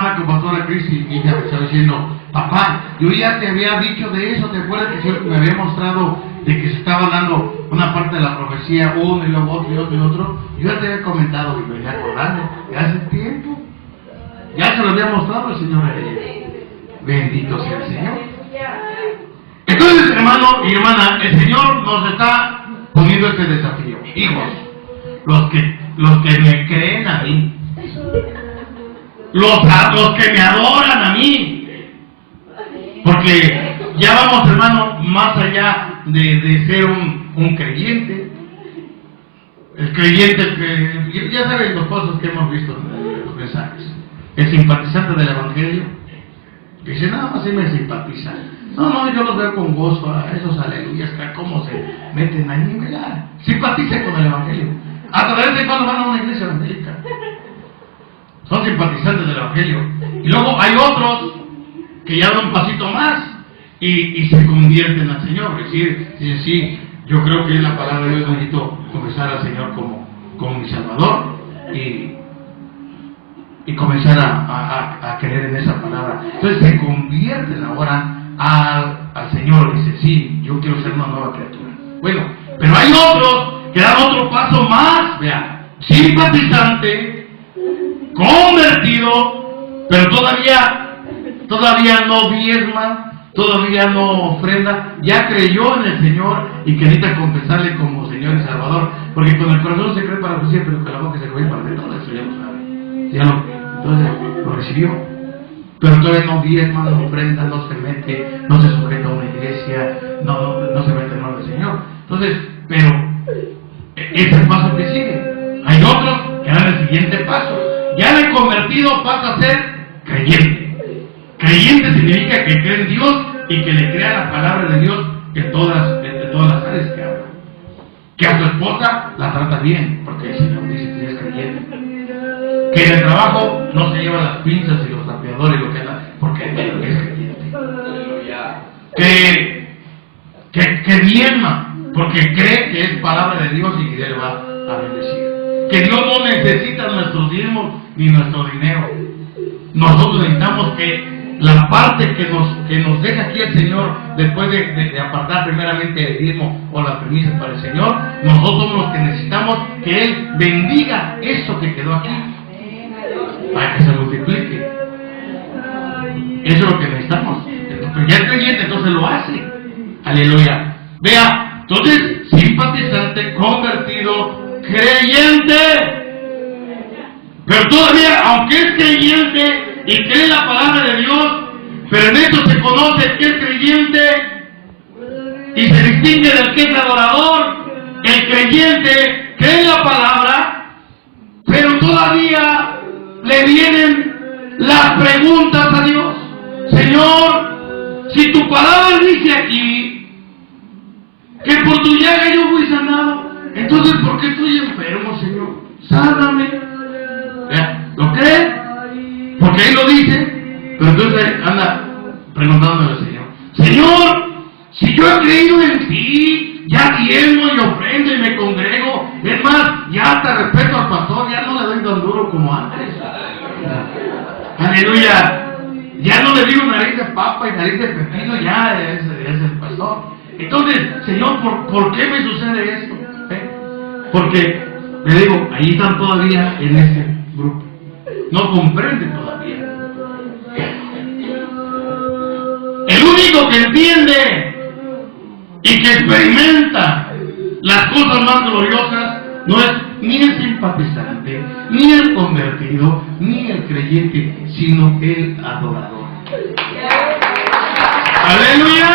semana con pastora Cris y mi hija me estaba diciendo, papá, yo ya te había dicho de eso, ¿te acuerdas que me había mostrado de que se estaba dando una parte de la profecía, uno y luego otro y otro y otro? Yo ya te había comentado y me venía acordando, ya hace tiempo, ya se lo había mostrado el Señor a ella. Bendito sea el Señor. Entonces, hermano y hermana, el Señor nos está poniendo este desafío. Hijos, los que me creen a mí, los que me adoran a mí, porque ya vamos, hermano, más allá de ser un creyente. El creyente que ya saben los pasos que hemos visto en los mensajes. El simpatizante del Evangelio dice, nada más si me simpatiza. No, yo los veo con gozo a esos aleluyas, cómo se meten ahí, ¿verdad? Simpaticen con el Evangelio. A través de cuando van a una iglesia evangélica. Son simpatizantes del Evangelio. Y luego hay otros que ya dan un pasito más y se convierten al Señor. Es decir, sí, yo creo que en la palabra de Dios necesito confesar al Señor como mi Salvador y comenzar a creer en esa palabra. Entonces se convierten ahora al Señor. Dice, sí, yo quiero ser una nueva criatura. Bueno, pero hay otros que dan otro paso más, vean, simpatizante, convertido, pero todavía no diezma, todavía no ofrenda, ya creyó en el Señor y que necesita confesarle como Señor y Salvador, porque con el corazón se cree para justicia, pero con la boca se cree para de todo eso, ya lo sabe. Entonces lo recibió. Pero todavía no diezma, no ofrenda, no se mete, no se sujeta a una iglesia, no se mete en nombre del Señor. Entonces, pero ese es el paso que sigue. Hay otros que dan el siguiente paso. Ya el convertido pasa a ser creyente. Creyente significa que cree en Dios y que le crea la palabra de Dios en todas las áreas que habla. Que a su esposa la trata bien, porque el Señor dice que es creyente. Que en el trabajo no se lleva las pinzas y los tapeadores y lo que anda, porque es creyente. Que diezma, porque cree que es palabra de Dios y que Él va a bendecir. Que Dios no necesita nuestros diezmos ni nuestro dinero. Nosotros necesitamos que la parte que nos deja aquí el Señor, después de apartar primeramente el diezmo o la premisa para el Señor, nosotros somos los que necesitamos que Él bendiga eso que quedó aquí, para que se multiplique. Eso es lo que necesitamos. Pero ya el creyente entonces lo hace. Aleluya. Vea, entonces, simpatizante, convertido, creyente. Pero todavía, aunque es creyente y cree la palabra de Dios, pero en esto se conoce que es creyente y se distingue del que es adorador. El creyente cree la palabra, pero todavía le vienen las preguntas a Dios. Señor, si tu palabra dice aquí que por tu llaga yo fui sanado, entonces ¿por qué estoy enfermo, Señor? Sáname. ¿Lo cree? Porque ahí lo dice, pero entonces anda preguntándole al Señor. Señor, si yo he creído en ti, ya diezmo y ofrendo y me congrego, es más, ya hasta respeto al pastor, ya no le doy tan duro como antes. Aleluya. Ya no le digo nariz de papa y nariz de pepino, ya es el pastor. Entonces, Señor, ¿por qué me sucede esto? Porque, le digo, ahí están todavía en este grupo. No comprenden todavía. El único que entiende y que experimenta las cosas más gloriosas no es ni el simpatizante, ni el convertido, ni el creyente, sino el adorador. ¡Aleluya!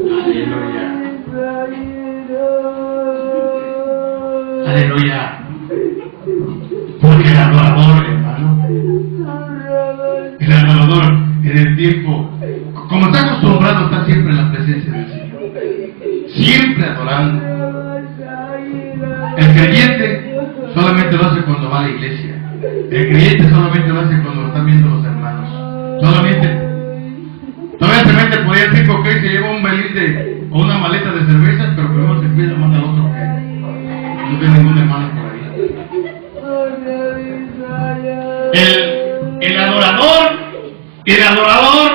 Aleluya. Aleluya. Porque el adorador, hermano, el adorador en el tiempo, como está acostumbrado, está siempre en la presencia del Señor, siempre adorando. El creyente solamente lo hace cuando va a la iglesia. El creyente solamente lo hace cuando lo están viendo los hermanos. Todavía se mete por ahí el tipo que se lleva un belín o una maleta de cervezas, pero primero se pide manda al otro que no tiene ningún hermano por ahí. El adorador,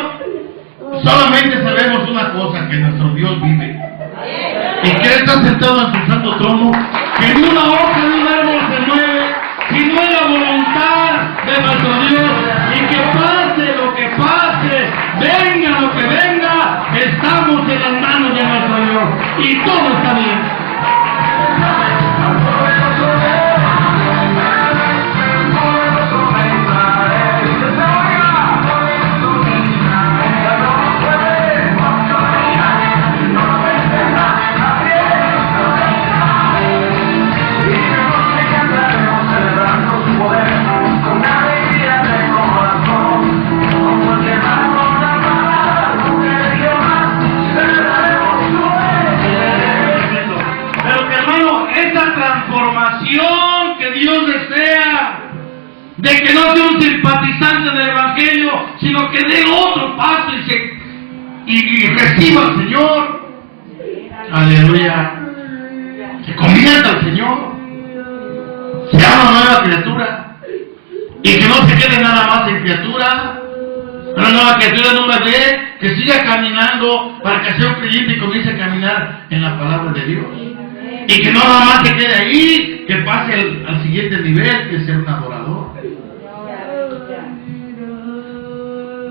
solamente sabemos una cosa, que nuestro Dios vive. Y que Él está sentado en su santo trono, que ni una hoja de un árbol se mueve, si no es la voluntad de nuestro Dios, y que pase lo que pase, venga lo que venga, estamos en las manos de nuestro Dios, y todo está bien. Que Dios desea, de que no sea un simpatizante del Evangelio, sino que dé otro paso y reciba al Señor. Aleluya. Se convierta al Señor, sea una nueva criatura, y que no se quede nada más en criatura. Una nueva criatura en un bebé, que siga caminando para que sea un creyente y comience a caminar en la palabra de Dios. Y que no nada más se quede ahí, que pase al siguiente nivel, que es ser un adorador.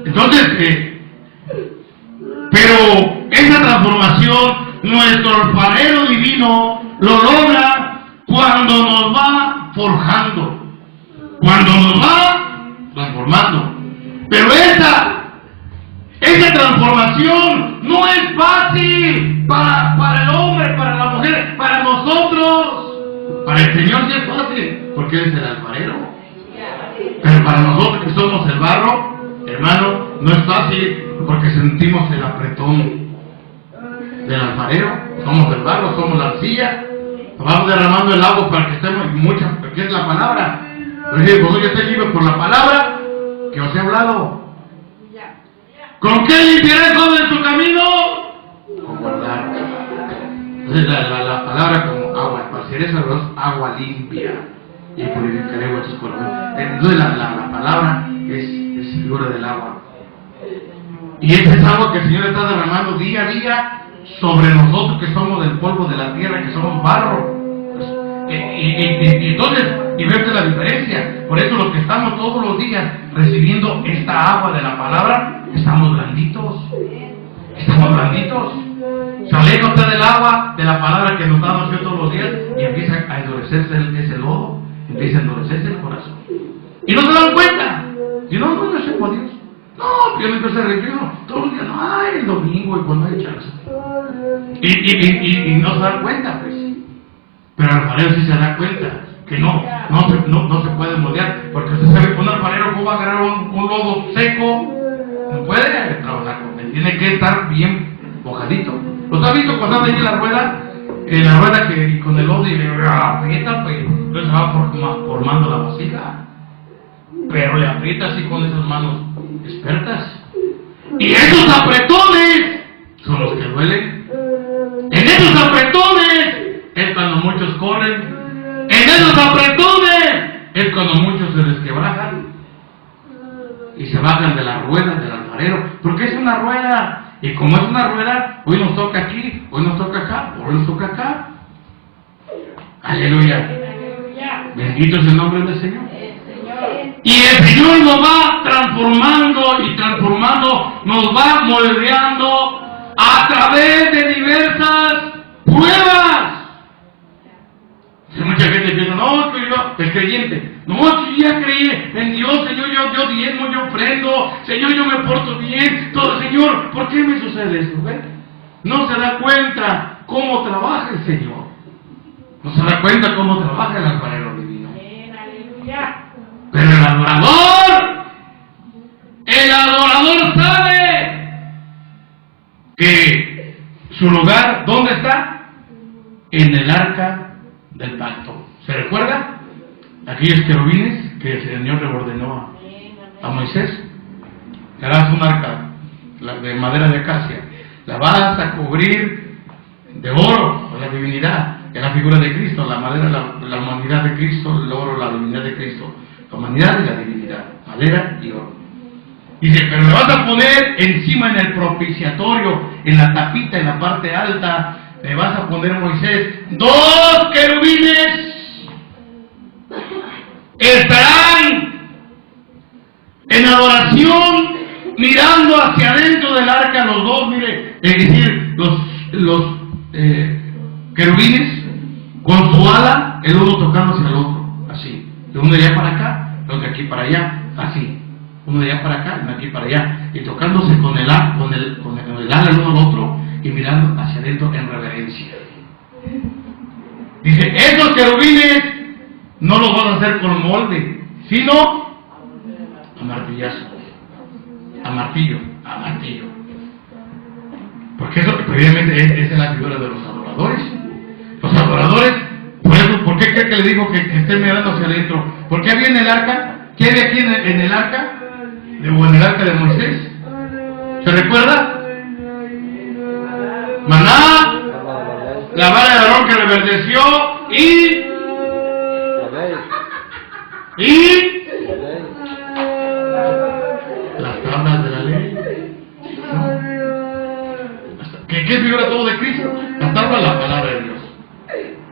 Entonces, pero esa transformación, nuestro alfarero divino lo logra cuando nos va forjando, cuando nos va transformando. Pero esa transformación no es fácil para el hombre, para la mujer, para nosotros. Para el Señor sí es fácil, porque Él es el alfarero. Pero para nosotros que somos el barro, hermano, no es fácil, porque sentimos el apretón del alfarero. Somos el barro, somos la arcilla. Vamos derramando el agua para que estemos muchas, porque es la palabra. Pero si vosotros estáis libres por la palabra que os he hablado. ¿Con qué limpiaré todo en su camino? Con guardar. Entonces la palabra como agua, esparciré sobre vosotros agua limpia y purificaré vuestros corazones. Entonces la palabra es figura del agua. Y esa es agua que el Señor está derramando día a día sobre nosotros que somos del polvo de la tierra, que somos barro. Entonces, y verte la diferencia. Por eso los que estamos todos los días recibiendo esta agua de la palabra, estamos blanditos. Estamos blanditos. Se aleja usted del agua, de la palabra que nos damos todos los días, y empieza a endurecerse ese lodo, empieza a endurecerse el corazón. Y no se dan cuenta. Y no, yo sé por Dios. No, yo me empecé a reír todos los días, no, el domingo y cuando hay chance. Y no se dan cuenta, pues. Pero el alfarero sí se da cuenta que no se puede moldear, porque usted sabe que un alfarero cómo va a agarrar un lodo seco, no puede trabajar con él, tiene que estar bien mojadito. ¿Los ha visto cuando anda ahí en la rueda que con el lodo y le aprieta, pues entonces se va formando la vasija, pero le aprieta así con esas manos expertas, y esos apretones son los que duelen. En esos apretones es cuando muchos corren, en esos apretones es cuando muchos se desquebrajan y se bajan de la rueda del alfarero, porque es una rueda, y como es una rueda, hoy nos toca aquí, hoy nos toca acá, hoy nos toca acá. Aleluya. Bendito es el nombre del Señor. Y el Señor nos va transformando y transformando, nos va moldeando a través de diversas pruebas. Mucha gente piensa, no, que yo, el creyente, no, que yo ya creí en Dios, Señor, yo diezmo, yo ofrendo, Señor, yo me porto bien, todo, Señor, ¿por qué me sucede esto? ¿Ve? no se da cuenta cómo trabaja el Señor. No se da cuenta cómo trabaja el alfarero divino. Pero el adorador sabe que su lugar, ¿dónde está? En el arca del pacto. ¿Se recuerda? Aquellos querubines que el Señor le ordenó a Moisés. Harás un arca de madera de acacia. La vas a cubrir de oro, la divinidad, en la figura de Cristo, la madera, la humanidad de Cristo, el oro, la divinidad de Cristo, la humanidad y la divinidad, madera y oro. Dice, pero le vas a poner encima en el propiciatorio, en la tapita, en la parte alta, le vas a poner, Moisés, 2 querubines, estarán en adoración, mirando hacia adentro del arca, los dos, mire, es decir, los querubines, con su ala, el uno tocando hacia el otro, así, de uno de allá para acá, los de aquí para allá, así, uno de allá para acá, uno de aquí para allá, y tocándose con el ala el uno al otro, y mirando hacia adentro en reverencia. Dice, esos querubines no los van a hacer con molde, sino a martillazo, a martillo. Porque eso, evidentemente, esa es la figura de los adoradores. Los adoradores, por eso, ¿por qué cree que le digo que estén mirando hacia adentro? ¿Por qué había en el arca? ¿Qué había aquí en el arca? O en el arca de Moisés. ¿Se recuerda? Maná, la vara de Aarón que reverdeció y las tablas de la ley. ¿Qué figura todo de Cristo? Las tablas, la palabra de Dios.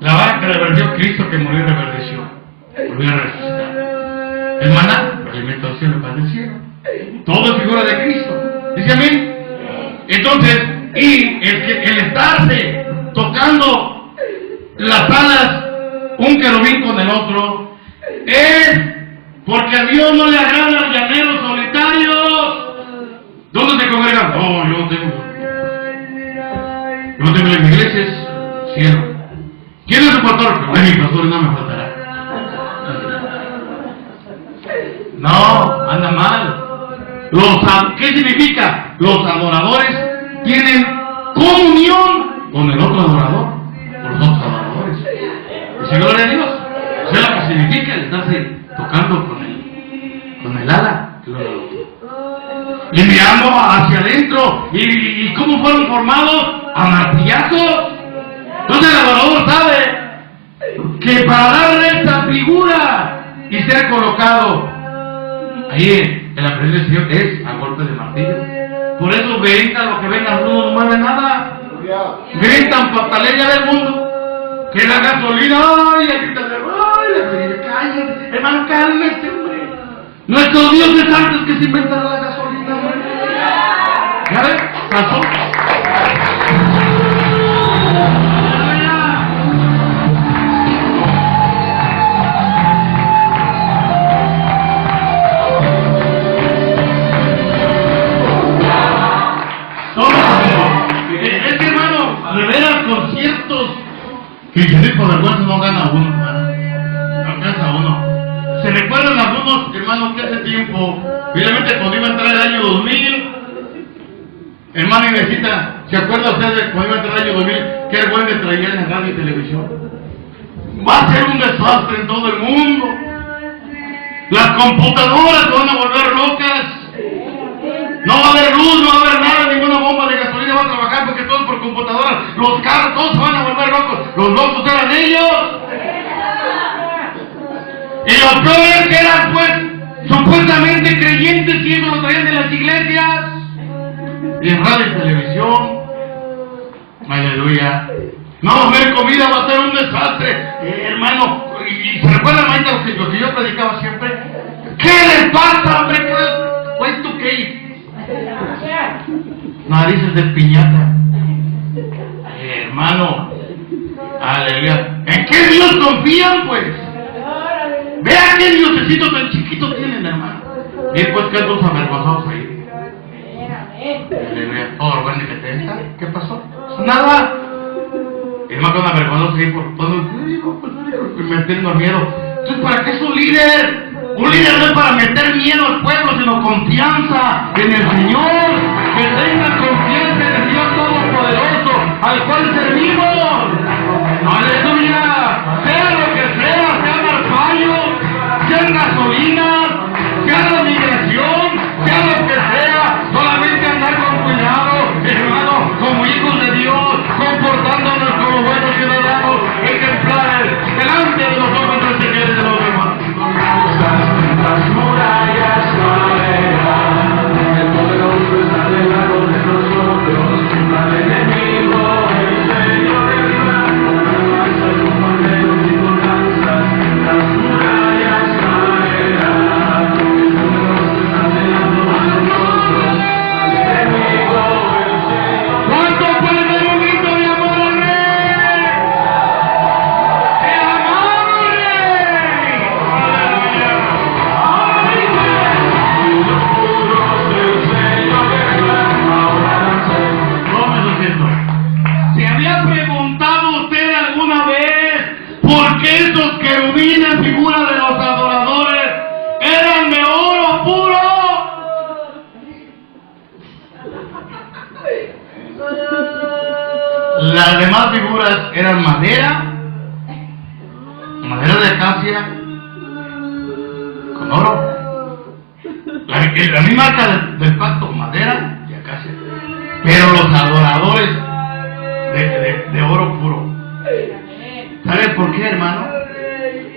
La vara que reverdeció, Cristo que murió y reverdeció, volvió a resucitar. El maná, la alimentación del pan del cielo. Todo es figura de Cristo. ¿Dice amén? Entonces, y el estarse tocando las alas un querubín con el otro es porque a Dios no le agradan los llaneros solitarios. ¿Dónde se congregan? No, yo no tengo en mi iglesia, es cielo. ¿Quién es su pastor? Ay, mi pastor no me faltará. No, anda mal. ¿Qué significa? Los adoradores tienen comunión con el otro adorador, con los otros adoradores. ¿Y gloria a Dios? Eso es lo que significa el estarse tocando con el ala. Y mirando hacia adentro. ¿Y cómo fueron formados? A martillazos. Entonces el adorador sabe que para darle esta figura y ser colocado ahí en la presencia del Señor es a golpe de martillo. Por eso venga lo que venga, no mueve nada. Gritan, patalean del mundo. Que la gasolina, ay, gritan, ay, cállense, hermano, cálmese, hombre. Nuestro Dios es antes que se inventara la gasolina, hombre. ¿Ya ves? Pasó. Que ya por vergüenza no gana uno, hermano. No alcanza uno. ¿Se recuerdan algunos, hermanos, que hace tiempo, obviamente cuando iba a entrar el año 2000, hermano Inesita, ¿se acuerda usted de cuando iba a entrar el año 2000? Qué vergüenza traían en radio y televisión. Va a ser un desastre en todo el mundo. Las computadoras se van a volver locas. No va a haber luz, no va a haber nada, ninguna bomba de gasolina va a trabajar porque todo es por computadora. Los carros, todos se van a volver locos. Los locos eran ellos. Y lo peor es que eran, pues, supuestamente creyentes y eso lo traían de las iglesias. Y en radio y televisión. Aleluya. No va a haber comida, va a ser un desastre. Hermano, y se recuerdan ahorita lo que yo predicaba siempre. ¿Qué les pasa, hombre? ¿Cuál tú qué? Narices de piñata. Hermano, aleluya. ¿En qué Dios confían, pues? Vea qué diosecito tan chiquito tienen, hermano. Y después que dos avergonzados ahí. Aleluya. Todo lo grande que te está. ¿Qué pasó? nada. Y me acuerdo avergonzoso, sí, pues me tengo miedo. Entonces, ¿para qué es un líder? Un líder no es para meter miedo al pueblo, sino confianza en el Señor. Que tengan confianza en el Dios Todopoderoso, al cual servimos. ¡Aleluya! Sea lo que sea, sea marfallo, sea gasolina, sea la migración, sea lo que sea, solamente andar con cuidado, hermano, como hijos de Dios, comportándonos como buenos ciudadanos, ejemplares, delante de los ojos del Señor y de los demás. Las murallas caerán, el poderoso está debajo de nosotros, al enemigo el Señor derriba, con lanzas, con banderos y con lanzas, las murallas caerán, el poderoso está debajo de nosotros, al enemigo el Señor. ¿Cuánto puede dar un grito de amor al Rey? ¡Te amamos, Rey! ¡Aleluya! ¿Se había preguntado usted alguna vez por qué esos querubines, figura de los adoradores, eran de oro puro? Las demás figuras eran madera de acacia, con oro. La misma marca del pacto, madera y acacia. Pero los adoradores de oro puro. ¿Sabes por qué, hermano?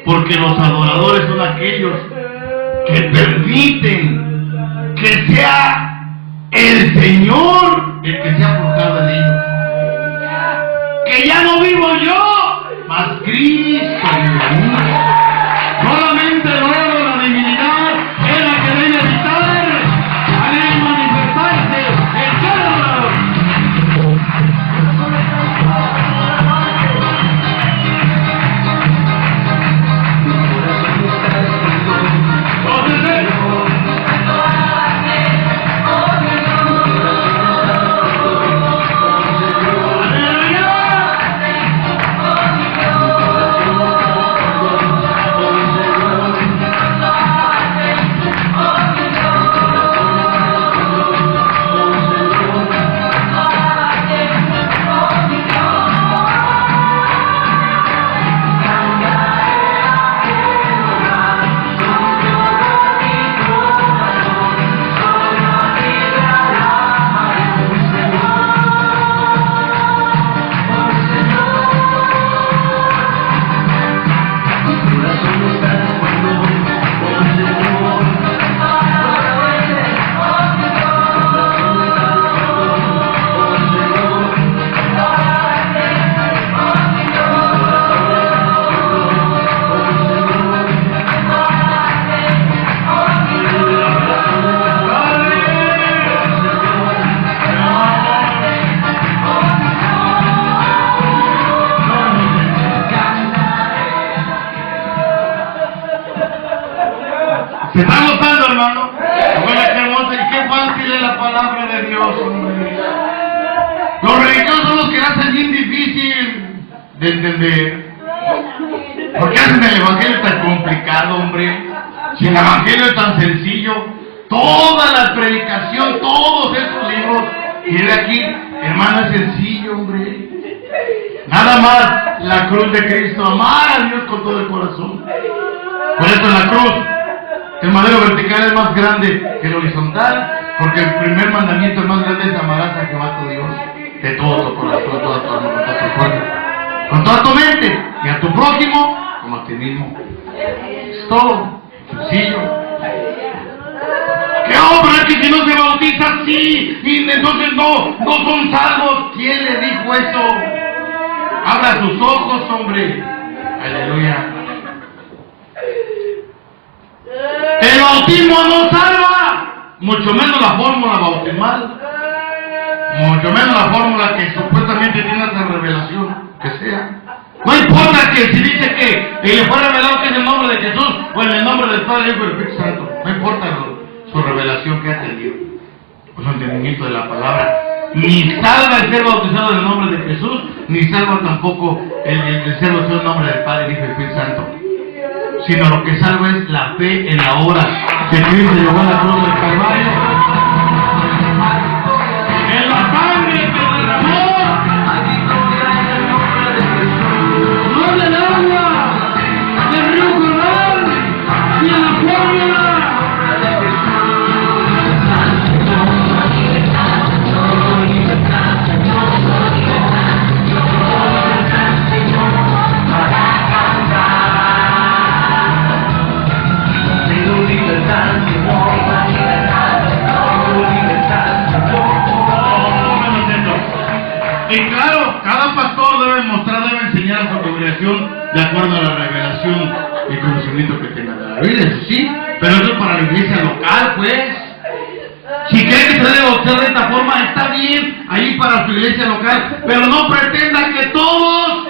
Porque los adoradores son aquellos que permiten que sea el Señor el que sea forjado en ellos. Que ya no vivo yo, mas Cristo en mí. Solamente el oro, la divinidad, es la que debe habitar, debe manifestarse en cada lado. ¿Se está notando, hermano? Bueno, qué hermosa y qué fácil es la palabra de Dios, hombre. Los religiosos son los que hacen bien difícil de entender. ¿Por qué hacen el evangelio tan complicado, hombre? Si el evangelio es tan sencillo, toda la predicación, todos esos libros, y de aquí, hermano, es sencillo, hombre. Nada más la cruz de Cristo, amar a Dios con todo el corazón. Por eso en la cruz, el madero vertical es más grande que el horizontal, porque el primer mandamiento más grande es amarás a Jehová tu Dios de todo tu corazón, toda tu alma, con toda tu fuerza, con toda tu mente, y a tu prójimo como a ti mismo. Es todo, sencillo. ¿Qué hombre que si no se bautiza así y entonces no son salvos? ¿Quién le dijo eso? Abra sus ojos, hombre. Aleluya. El bautismo no salva, mucho menos la fórmula bautismal, mucho menos la fórmula que supuestamente tiene esa revelación, que sea. No importa que si dice que le fue revelado que es el nombre de Jesús o en el nombre del Padre, Hijo y del Espíritu Santo, no importa su revelación que ha tenido, su entendimiento de la palabra. Ni salva el ser bautizado en el nombre de Jesús, ni salva tampoco el ser bautizado en el nombre del Padre, Hijo y Espíritu Santo. Sino lo que salva es la fe en la obra que Cristo llevó a la cruz del Calvario. En la sangre que derramó, no del agua, del río Jordán, y en la fórmula. Y claro, cada pastor debe enseñar a su congregación de acuerdo a la revelación y conocimiento que tenga de la Biblia, eso sí, pero eso es para la iglesia local, pues. Si cree que se debe bautizar de esta forma, está bien, ahí para su iglesia local, pero no pretenda que todos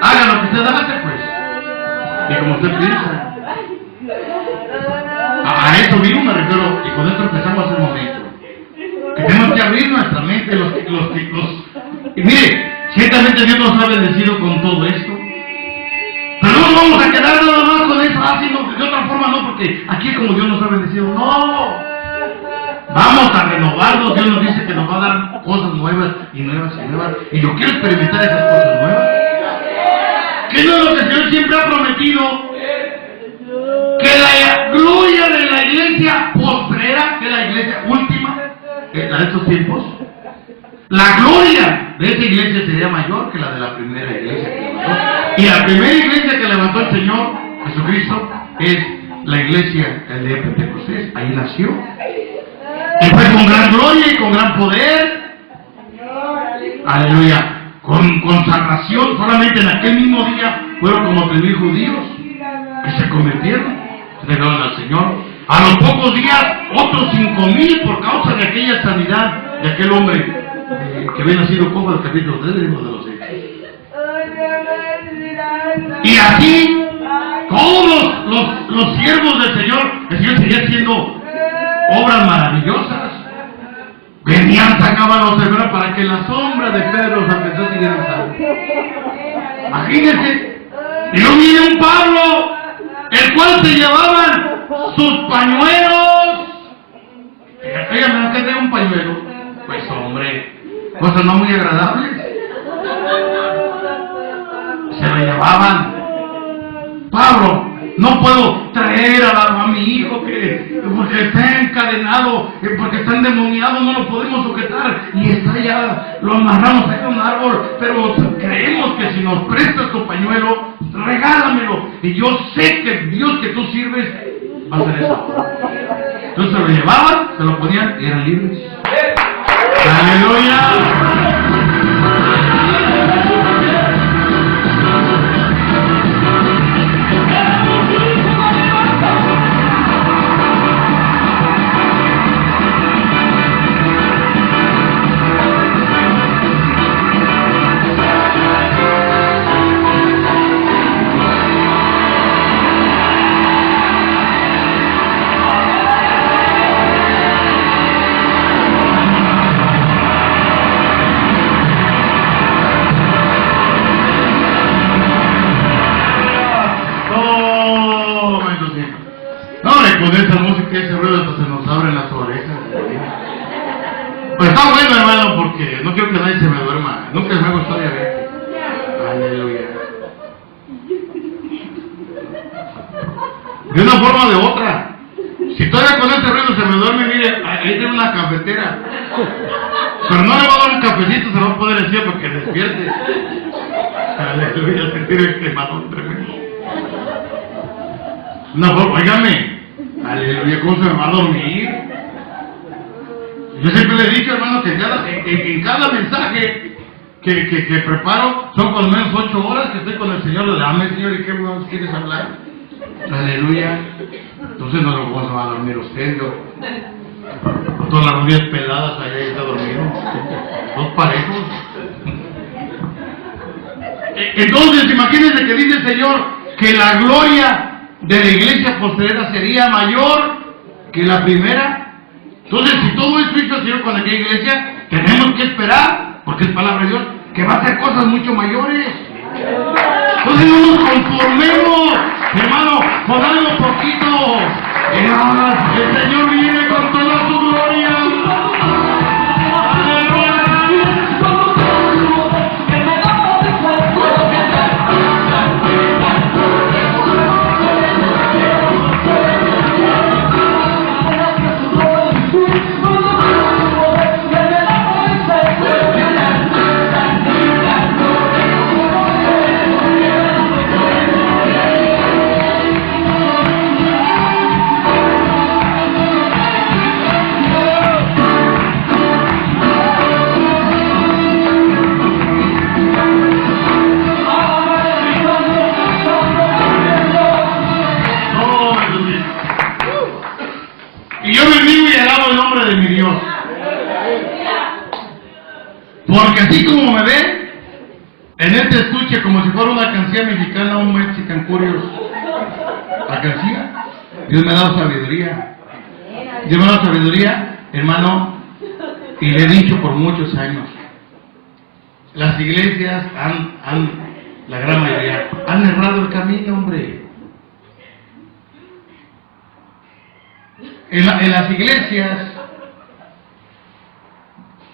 hagan lo que usted hace, pues. Y como usted piensa. A eso mismo me refiero, y con esto empezamos hace un momento. Que tenemos que abrir nuestra mente, y mire, ciertamente Dios nos ha bendecido con todo esto, pero no nos vamos a quedar nada más con eso, sino de otra forma no, porque aquí es como Dios nos ha bendecido, no, vamos a renovarnos. Dios nos dice que nos va a dar cosas nuevas y nuevas y nuevas, y yo quiero experimentar esas cosas nuevas, que no es lo que el Señor siempre ha prometido, que la gloria de la iglesia postrera, que es la iglesia última, la de estos tiempos, la gloria de esa iglesia sería mayor que la de la primera iglesia que levantó. Y la primera iglesia que levantó el Señor Jesucristo es la iglesia, el de Pentecostés. Ahí nació. Y fue con gran gloria y con gran poder. Aleluya. Con consagración. Solamente en aquel mismo día fueron como 3,000 judíos que se convirtieron, se entregaron al Señor. A los pocos días, otros 5,000 por causa de aquella sanidad de aquel hombre que había nacido como el capítulo 3 de los Hechos. Y así, todos los siervos del Señor, el Señor seguía haciendo obras maravillosas. Venían, sacaban los hebreos para que la sombra de Pedro los apretó siguieran salvos. Imagínense. Y luego viene un Pablo, el cual se llevaban sus pañuelos. Dígame, ¿qué tengo un pañuelo? Pues hombre, cosas no muy agradables. Se lo llevaban. Pablo, no puedo traer a mi hijo porque está encadenado, porque está endemoniado, no lo podemos sujetar y está ya, lo amarramos a un árbol, pero creemos que si nos prestas tu pañuelo, regálamelo. Y yo sé que Dios que tú sirves va a hacer eso. Entonces se lo llevaban, se lo ponían y eran libres. ¡Aleluya! Con esa música y ese ruido hasta se nos abren las orejas. Pues está bueno, hermano, porque no quiero que nadie se me duerma. Nunca me ha gustado ya ver. Aleluya. De una forma o de otra. Si todavía con este ruido se me duerme, mire, ahí tengo una cafetera. Pero no le voy a dar un cafecito, se lo voy a poner encima para que despierte. Aleluya, sentir el quemadón tremendo. Una forma, óigame. Aleluya, ¿cómo se me va a dormir? Yo siempre le he dicho, hermano, que en cada mensaje que preparo son con menos 8 horas que estoy con el Señor. Le digo, dame, Señor, ¿y qué más quieres hablar? Aleluya. Entonces no lo vamos a dormir usted, yo. Con todas las rodillas peladas allá y está dormido. Dos parejos. Entonces, imagínense que dice el Señor que la gloria de la iglesia postrera sería mayor que la primera. Entonces, si todo esto hizo el Señor con aquella iglesia, tenemos que esperar, porque es palabra de Dios, que va a hacer cosas mucho mayores. Entonces no nos conformemos, hermano, con algo poquito. El Señor viene con toda su gloria. Porque así como me ve, en este estuche, como si fuera una canción mexicana, un Mexican Curious, la canción, Dios me ha dado sabiduría. Dios me ha dado sabiduría, hermano, y le he dicho por muchos años, las iglesias la gran mayoría, han errado el camino, hombre. En las iglesias,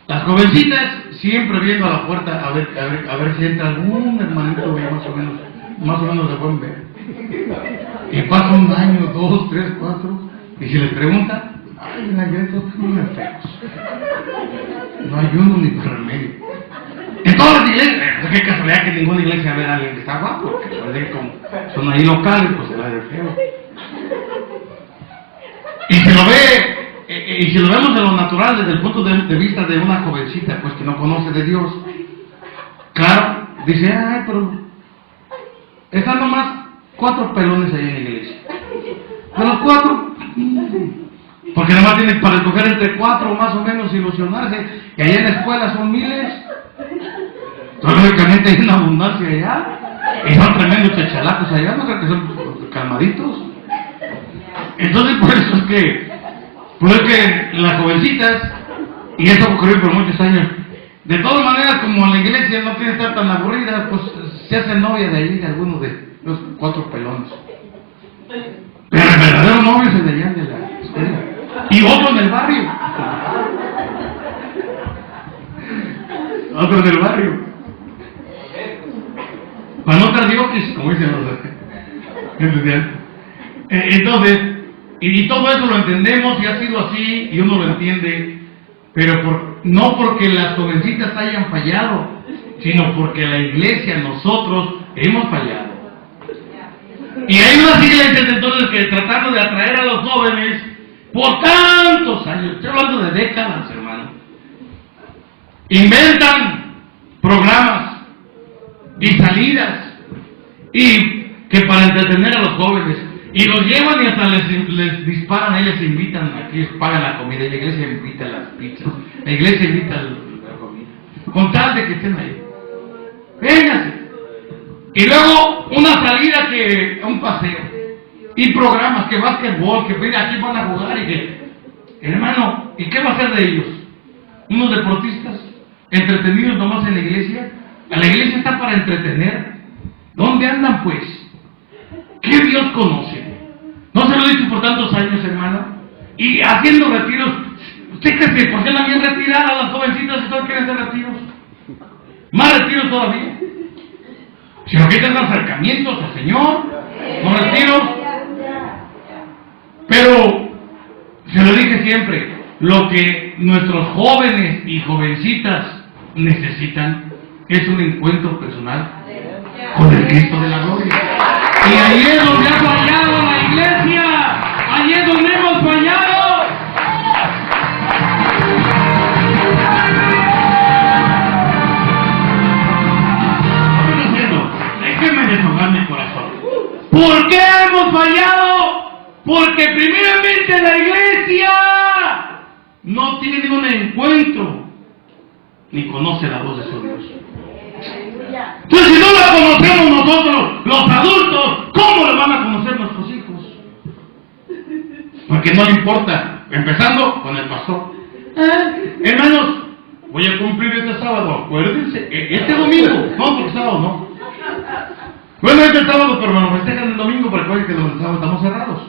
las jovencitas siempre viendo a la puerta a ver si entra algún hermanito más o menos se pueden ver. Y pasa un año, 2, 3, 4, y si les preguntan, ay, en la iglesia todos son enfermos. No hay uno ni por remedio. En todas las iglesias, qué casualidad que ninguna iglesia ve a alguien que está guapo, porque como son ahí locales, pues se va de feo. Y si lo vemos de lo natural, desde el punto de vista de una jovencita, pues que no conoce de Dios, claro, dice, ay, pero están nomás 4 pelones ahí en la iglesia. De los 4, porque nada más tienen para escoger entre 4 más o menos ilusionarse, y allá en la escuela son miles. Entonces, lógicamente hay una abundancia allá, y son tremendos chachalacos allá, no creo que son calmaditos. Entonces, por eso es que las jovencitas, y esto ocurrió por muchos años, de todas maneras, como la iglesia no quiere estar tan aburrida, pues se hace novia de ahí, de algunos de los 4 pelones. Pero el verdadero novio es el de allá de la escuela. Y otro en el barrio. Otro en el barrio. Para no estar diokis, como dicen los de... Entonces, y todo eso lo entendemos y ha sido así y uno lo entiende, pero no porque las jovencitas hayan fallado, sino porque la iglesia, nosotros, hemos fallado. Y hay unas iglesias entonces que tratando de atraer a los jóvenes por tantos años, estoy hablando de décadas, hermano, inventan programas y salidas y que para entretener a los jóvenes. Y los llevan y hasta les disparan, ahí les invitan, aquí les pagan la comida, y la iglesia invita las pizzas, la iglesia invita la comida, con tal de que estén ahí. Véngase. Y luego una salida un paseo, y programas, que básquetbol, que mira, aquí van a jugar, y que, hermano, ¿y qué va a hacer de ellos? Unos deportistas, entretenidos nomás en la iglesia. La iglesia está para entretener. ¿Dónde andan pues? ¿Qué Dios conoce? ¿No se lo he dicho por tantos años, hermano? Y haciendo retiros, ¿usted cree que por qué la bien retirada las jovencitas y todos quieren hacer retiros? Más retiros todavía. Si lo que hay acercamientos al Señor, no retiros. Pero, se lo dije siempre, lo que nuestros jóvenes y jovencitas necesitan es un encuentro personal con el Cristo de la gloria. Y ahí es donde ha fallado la iglesia, ahí es donde hemos fallado. ¿Qué estoy diciendo? Déjenme desahogar mi corazón. ¿Por qué hemos fallado? Porque primeramente la iglesia no tiene un encuentro, ni conoce la voz de su Dios. Entonces, si no la conocemos nosotros, los adultos, ¿cómo la van a conocer nuestros hijos? porque no le importa, empezando con el pastor. Hermanos, voy a cumplir este sábado, acuérdense, este domingo, no, porque sábado no. Bueno, este sábado, pero nos festejan el domingo, porque hoy que los sábados estamos cerrados.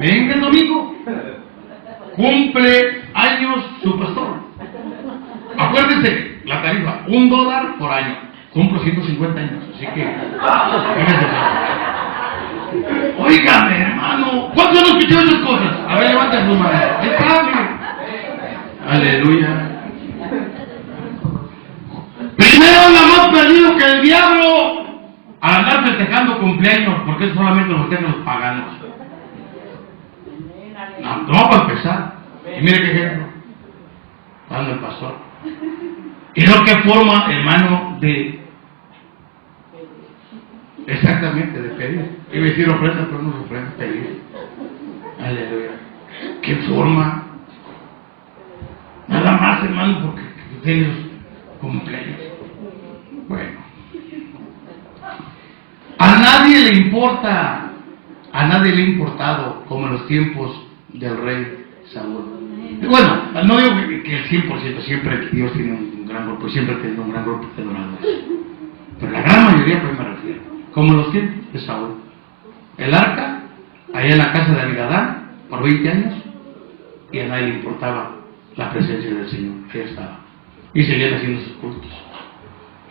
Venga el domingo, cumple años su pastor. Acuérdense, la tarifa, $1 por año. Cumplo 150 años, así que... Óigame, hermano, ¿cuántos han escuchado esas cosas? A ver, levanten sus manos. Ahí está, mire. Aleluya. Primero anda más perdido que el diablo al andar festejando cumpleaños, porque eso solamente lo festejan los paganos. No, para empezar. Y mire qué ejemplo. Dando el pastor. Y lo que forma, hermano, de... Exactamente, de pedir. Iba a decir ofrenda, pero no es ofrenda, pedir. Aleluya. ¿Qué forma? Nada más, hermano, porque tienes cumpleaños. Bueno. A nadie le importa, a nadie le ha importado, como en los tiempos del rey Saúl. Y bueno, no digo que el 100%, siempre Dios tiene un gran grupo, siempre ha tenido un gran grupo de adoradores. Pero la gran mayoría, pues me refiero, como en los tiempos de Saúl. El arca, allá en la casa de Abinadab, por 20 años, y a nadie le importaba la presencia del Señor, ahí estaba. Y seguían haciendo sus cultos.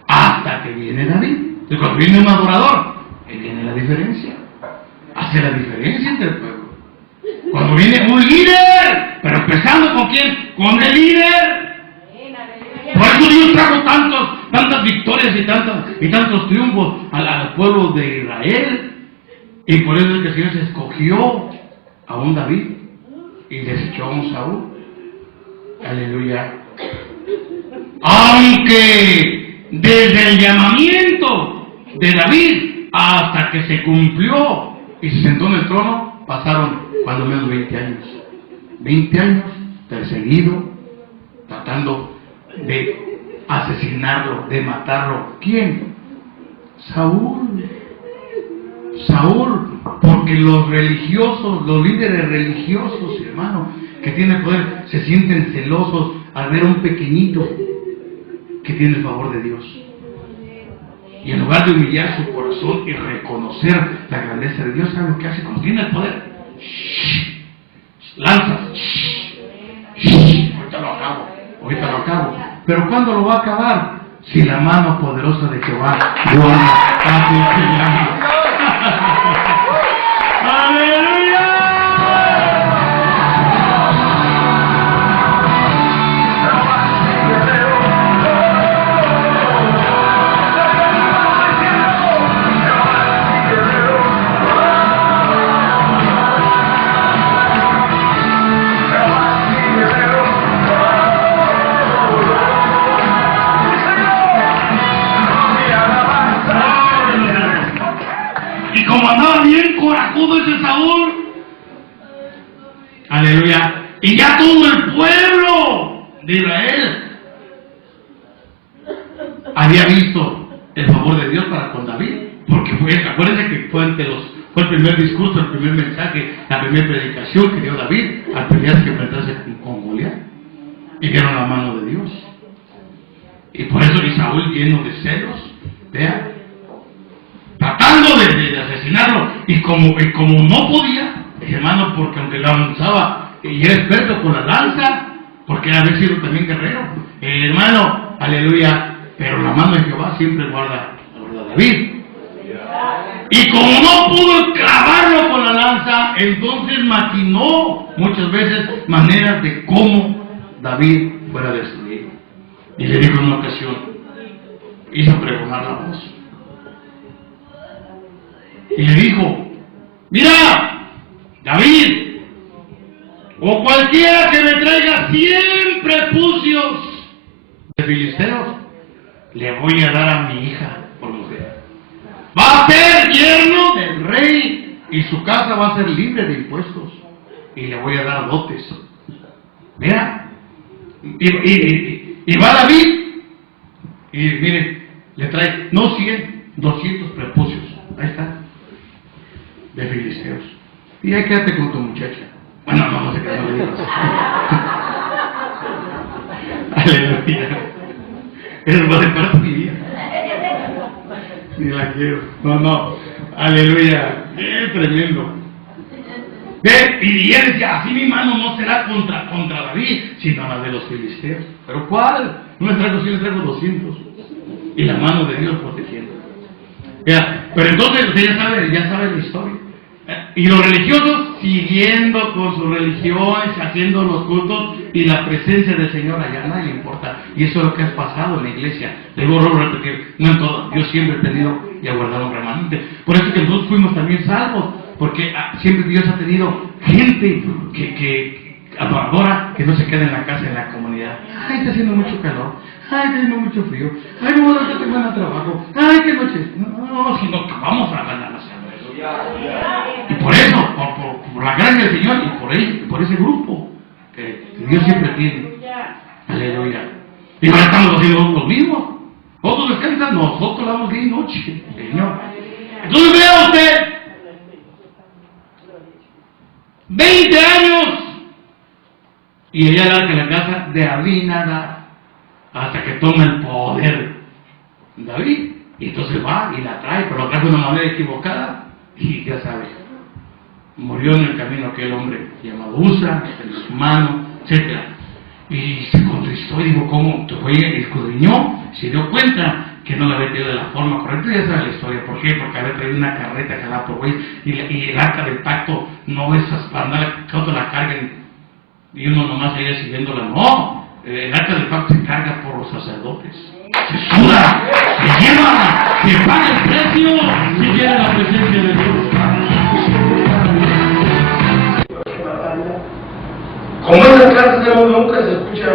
Hasta que viene David. Y cuando viene un adorador, ahí viene la diferencia. Hace la diferencia entre el pueblo. Cuando viene un líder, pero empezando con quién? Con el líder. Por eso Dios trajo tantas victorias y tantos triunfos al pueblo de Israel. Y por eso es que el Señor se escogió a un David y desechó a un Saúl. Aleluya. Aunque desde el llamamiento de David hasta que se cumplió y se sentó en el trono, pasaron cuando menos 20 años. 20 años perseguido, tratando de asesinarlo, de matarlo. ¿Quién? Saúl. Saúl, porque los religiosos, los líderes religiosos, hermano, que tienen poder, se sienten celosos al ver a un pequeñito que tiene el favor de Dios. Y en lugar de humillar su corazón y reconocer la grandeza de Dios, ¿saben lo que hace cuando tiene el poder? Lanzas. Ahorita lo acabo. Pero ¿cuándo lo va a acabar? Si la mano poderosa de Jehová guarda a sus que llaman. ¡Aleluya! Como andaba bien corajudo ese Saúl, aleluya, y ya todo el pueblo de Israel había visto el favor de Dios para con David, porque acuérdense que fue el primer discurso, el primer mensaje, la primera predicación que dio David al pelear que enfrentarse con Goliat, y vieron la mano de Dios. Y por eso Saúl, lleno de celos, vea, tratando de asesinarlo, y como no podía, hermano, porque aunque lo avanzaba y era experto con la lanza, porque había sido también guerrero, hermano, aleluya, pero la mano de Jehová siempre guarda a David. Y como no pudo clavarlo con la lanza, entonces maquinó muchas veces maneras de cómo David fuera destruido. Y le dijo en una ocasión, hizo pregonar la voz. Y le dijo, mira, David, o cualquiera que me traiga 100 prepucios de filisteos, le voy a dar a mi hija por mujer. Va a ser yerno del rey y su casa va a ser libre de impuestos. Y le voy a dar dotes. Mira, y va David, y mire, le trae, no 100, 200 prepucios. Ahí está. De filisteos. Y ahí quédate con tu muchacha. Bueno, no sé qué no le digo. Aleluya. Eso va de parte de mi vida. Ni la quiero. No. Aleluya. Qué tremendo. Ve, y él decía, así mi mano no será contra David, sino la de los filisteos. ¿Pero cuál? No le traigo 100, le traigo 200. Y la mano de Dios protegiendo. Ya, pero entonces usted ya sabe la historia. Y los religiosos siguiendo con sus religiones, haciendo los cultos, y la presencia del Señor allá nadie le importa. Y eso es lo que ha pasado en la iglesia. Le vuelvo a repetir, no en todo. Yo siempre he tenido y he guardado un remanente. Por eso que nosotros fuimos también salvos, porque siempre Dios ha tenido gente que adoradora, que no se queda en la casa, en la comunidad. Ay, está haciendo mucho calor. Ay, está haciendo mucho frío. Ay, no, que tengo ganas de trabajo. Ay, qué noche. No, sino que vamos a ganar la salvación. Y por eso, por la gracia del Señor y por ese grupo que Dios siempre tiene. Aleluya. Y ahora estamos haciendo los mismos. Otros descansan, nosotros damos día y noche, Señor. Entonces vea usted, 20 años y ella larga en la casa de Abinadab hasta que toma el poder David. Y entonces va y la trae, pero la trae de una manera equivocada. Y ya sabe, murió en el camino aquel hombre llamado Usa, en su mano, etc. Y se contristó y dijo, ¿cómo? Fue y escudriñó, se dio cuenta que no la había tenido de la forma correcta. Ya sabe la historia. ¿Por qué? Porque había traído una carreta jalada por güey, y el arca del pacto no es para andar, que otros la carguen y uno nomás ahí siguiéndola. No, el arca del pacto se carga por los sacerdotes. Se suda, se lleva, se paga el precio si quiere la presencia de Dios. Como esas clases de mundo nunca se escucha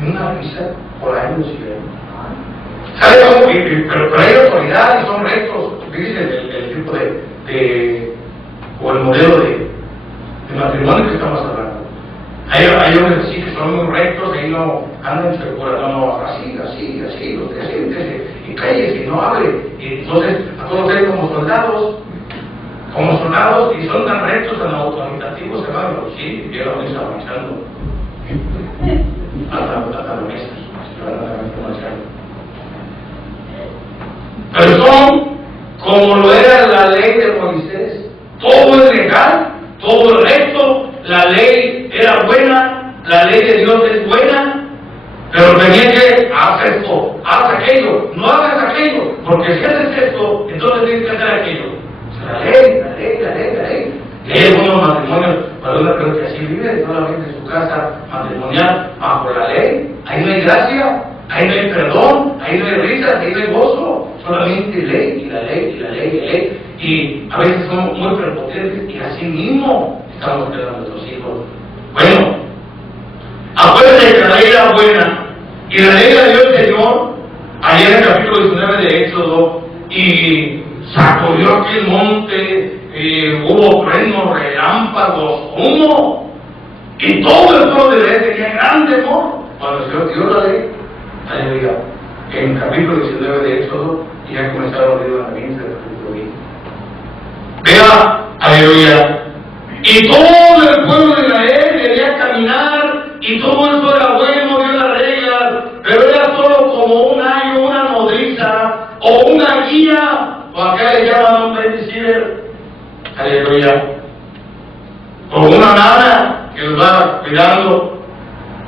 en una misa por años y años. ¿Sabe cómo? Pero hay autoridad y son rectos. Dice el tipo o el modelo de matrimonio que estamos hablando. Hay hombres así que son muy rectos, ahí no andan circulando, así, usted y calles y no hable. Y entonces a todos ellos como soldados, y son tan rectos, tan autoritativos que van, sí, llegan a misa marchando. Hasta la mesa, pero son como lo era la ley de Moisés. Todo es legal, todo es recto, la ley era buena, la ley de Dios es buena, pero tenía que hacer esto, haz aquello, no hagas aquello, porque si haces esto, entonces tienes que hacer aquello. La ley. Y hay algunos matrimonios, para una creo que así vive, solamente en su casa matrimonial, bajo la ley. Ahí no hay gracia, ahí no hay perdón, ahí no hay risas, ahí no hay gozo, solamente ley, y la ley. Y a veces somos muy prepotentes y así mismo estamos creando a nuestros hijos. Bueno, acuérdense que la ley era buena, y la ley la dio el Señor, ayer en el capítulo 19 de Éxodo, y sacudió aquel monte, hubo truenos, relámpagos, humo, y todo el pueblo de Israel tenía gran temor cuando el Señor dio la ley. Aleluya. En el capítulo 19 de Éxodo, y ya comenzaron a leer la Biblia del capítulo 20. Vea, aleluya. Y todo el pueblo de Israel quería caminar, y todo eso era bueno, dio las reglas, pero era solo como un ayo, una nodriza, o una guía, o acá le llaman un babysitter, aleluya, o una nana que los va cuidando,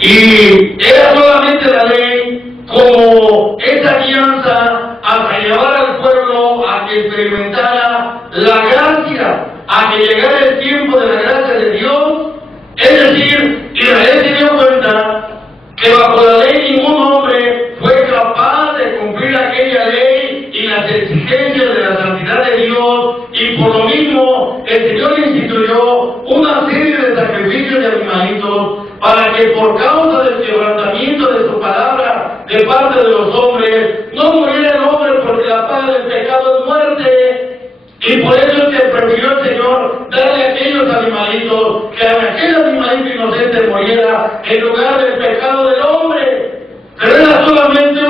y era solamente la ley como esa guianza hasta llevar al pueblo a que experimentara la gracia, a que llegara el tiempo de la gracia de Dios. Es decir, Israel se dio cuenta que bajo la ley ningún hombre fue capaz de cumplir aquella ley y las exigencias de la santidad de Dios, y por lo mismo el Señor instituyó una serie de sacrificios de animalitos para que por causa del quebrantamiento de su palabra de parte de los hombres no muriera el hombre, porque la paga del pecado es muerte. Y por eso es que prefirió el Señor darle a aquellos animalitos, que aquel animalito inocente muriera en lugar del pecado del hombre. Pero era solamente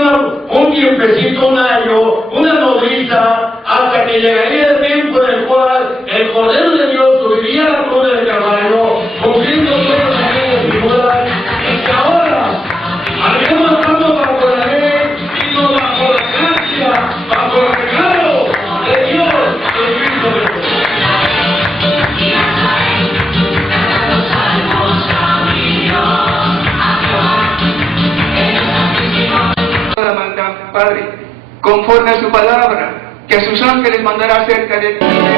un tiempecito, un año, una nodriza, hasta que llegaría el tiempo en el cual el Cordero de Dios subiría a la cruz del Calvario, cumpliría conforme a su palabra, que a sus ángeles mandará cerca de ti.